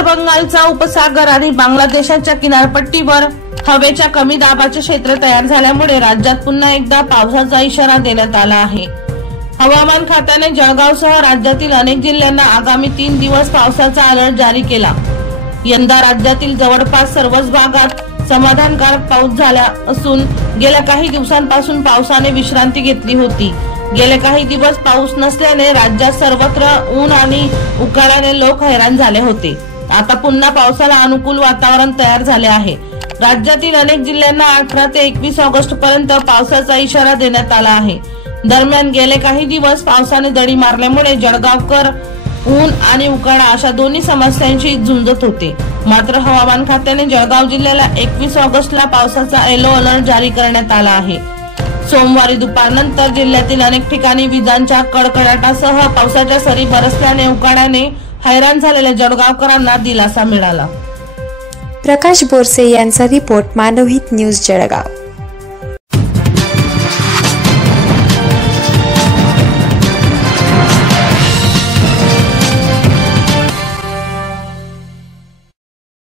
उत्तर बंगालचा उपसागर आणि बांगलादेशाच्या किनारपट्टीवर हवेच्या कमी दाबाचे क्षेत्र तयार झाल्यामुळे राज्यात पुन्हा एकदा पावसाचा इशारा देण्यात आला आहे। हवामान खात्याने जळगावसह राज्यातील अनेक जिल्ह्यांना आगामी 3 दिवस पावसाचा अलर्ट जारी केला। यंदा राज्यातील जवळपास सर्वच भागात समाधानकारक पाऊस झाला असून गेल्या काही दिवसांपासून पावसाने विश्रांती घेतली होती। गेले काही दिवस पाऊस नसल्याने राज्यात सर्वत्र ऊन आणि उकाड्याने लोक हैराण झाले होते। आता पुन्हा पावसाला अनुकूल वातावरण तयार झाले आहे। राज्यातील अनेक जिल्ह्यांना 18 ते 21 ऑगस्ट पर्यंत पावसाचा इशारा देण्यात आला आहे। दरम्यान गेले काही दिवस पावसाने दडी मारल्यामुळे जळगावकर ऊन आणि उकाडा अशा दोन्ही समस्यांशी झुंजत होते। मात्र हवामान खात्याने जळगाव जिल्ह्याला 21 ऑगस्टला पावसाचा येलो अलर्ट जारी करण्यात आला आहे। सोमवारी दुपारनंतर जिल्ह्यातील अनेक ठिकाणी विजांच्या कडकडाटासह पावसाच्या सरी बरसल्याने उकाड्याने हैराण झालेल्या जळगावकरांना दिलासा मिळाला। प्रकाश बोरसे यांचा रिपोर्ट, मानवहित न्यूज, जळगाव।